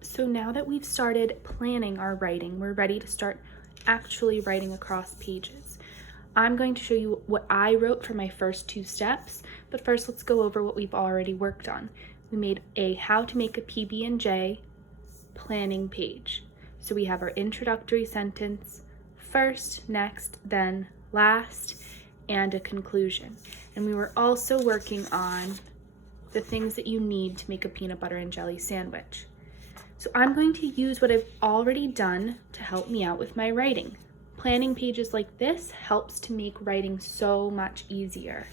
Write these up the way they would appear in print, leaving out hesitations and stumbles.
So now that we've started planning our writing, we're ready to start actually writing across pages. I'm going to show you what I wrote for my first 2 steps, but first let's go over what we've already worked on. We made a how to make a PB&J planning page. So we have our introductory sentence, first, next, then, last, and a conclusion. And we were also working on the things that you need to make a peanut butter and jelly sandwich. So I'm going to use what I've already done to help me out with my writing. Planning pages like this helps to make writing so much easier.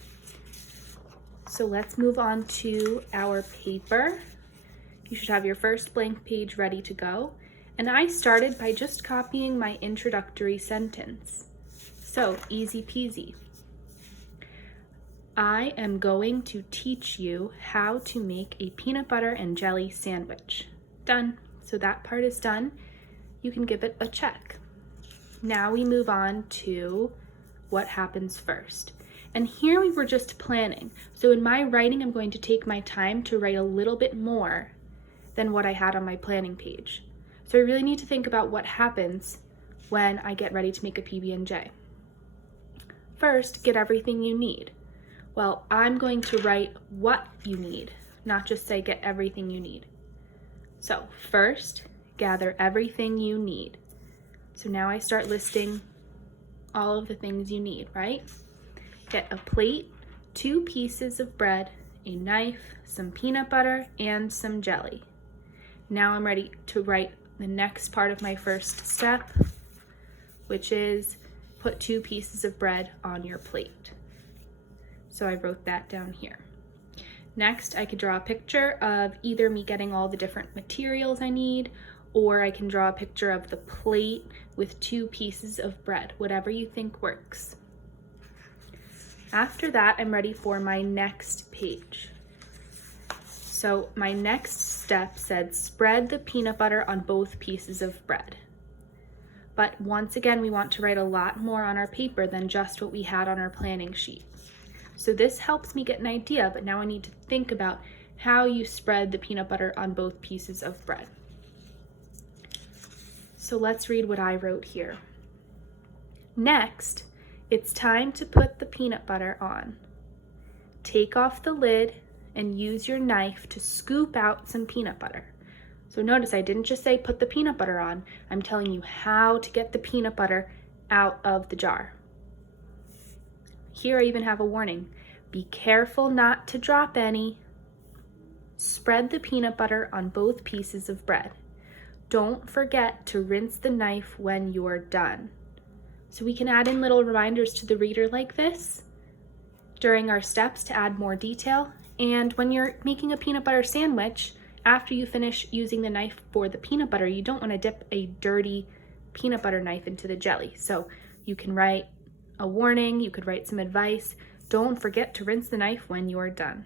So let's move on to our paper. You should have your first blank page ready to go. And I started by just copying my introductory sentence. So easy peasy. I am going to teach you how to make a peanut butter and jelly sandwich. Done. So that part is done. You can give it a check. Now we move on to what happens first. And here we were just planning. So in my writing, I'm going to take my time to write a little bit more than what I had on my planning page. So I really need to think about what happens when I get ready to make a PB&J. First, get everything you need. Well, I'm going to write what you need, not just say get everything you need. So first, gather everything you need. So now I start listing all of the things you need, right? Get a plate, 2 pieces of bread, a knife, some peanut butter, and some jelly. Now I'm ready to write the next part of my first step, which is put 2 pieces of bread on your plate. So I wrote that down here. Next, I could draw a picture of either me getting all the different materials I need, or I can draw a picture of the plate with 2 pieces of bread, whatever you think works. After that, I'm ready for my next page. So my next step said spread the peanut butter on both pieces of bread. But once again, we want to write a lot more on our paper than just what we had on our planning sheet. So this helps me get an idea, but now I need to think about how you spread the peanut butter on both pieces of bread. So let's read what I wrote here. Next, it's time to put the peanut butter on. Take off the lid and use your knife to scoop out some peanut butter. So notice I didn't just say put the peanut butter on, I'm telling you how to get the peanut butter out of the jar. Here I even have a warning. Be careful not to drop any. Spread the peanut butter on both pieces of bread. Don't forget to rinse the knife when you're done. So we can add in little reminders to the reader like this during our steps to add more detail. And when you're making a peanut butter sandwich, after you finish using the knife for the peanut butter, you don't want to dip a dirty peanut butter knife into the jelly. So you can write a warning, you could write some advice. Don't forget to rinse the knife when you're done.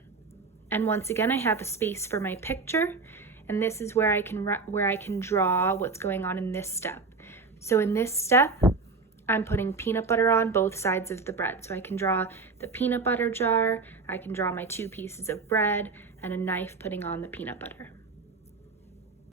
And once again, I have a space for my picture, and this is where I can draw what's going on in this step. So in this step, I'm putting peanut butter on both sides of the bread. So I can draw the peanut butter jar, I can draw my 2 pieces of bread, and a knife putting on the peanut butter.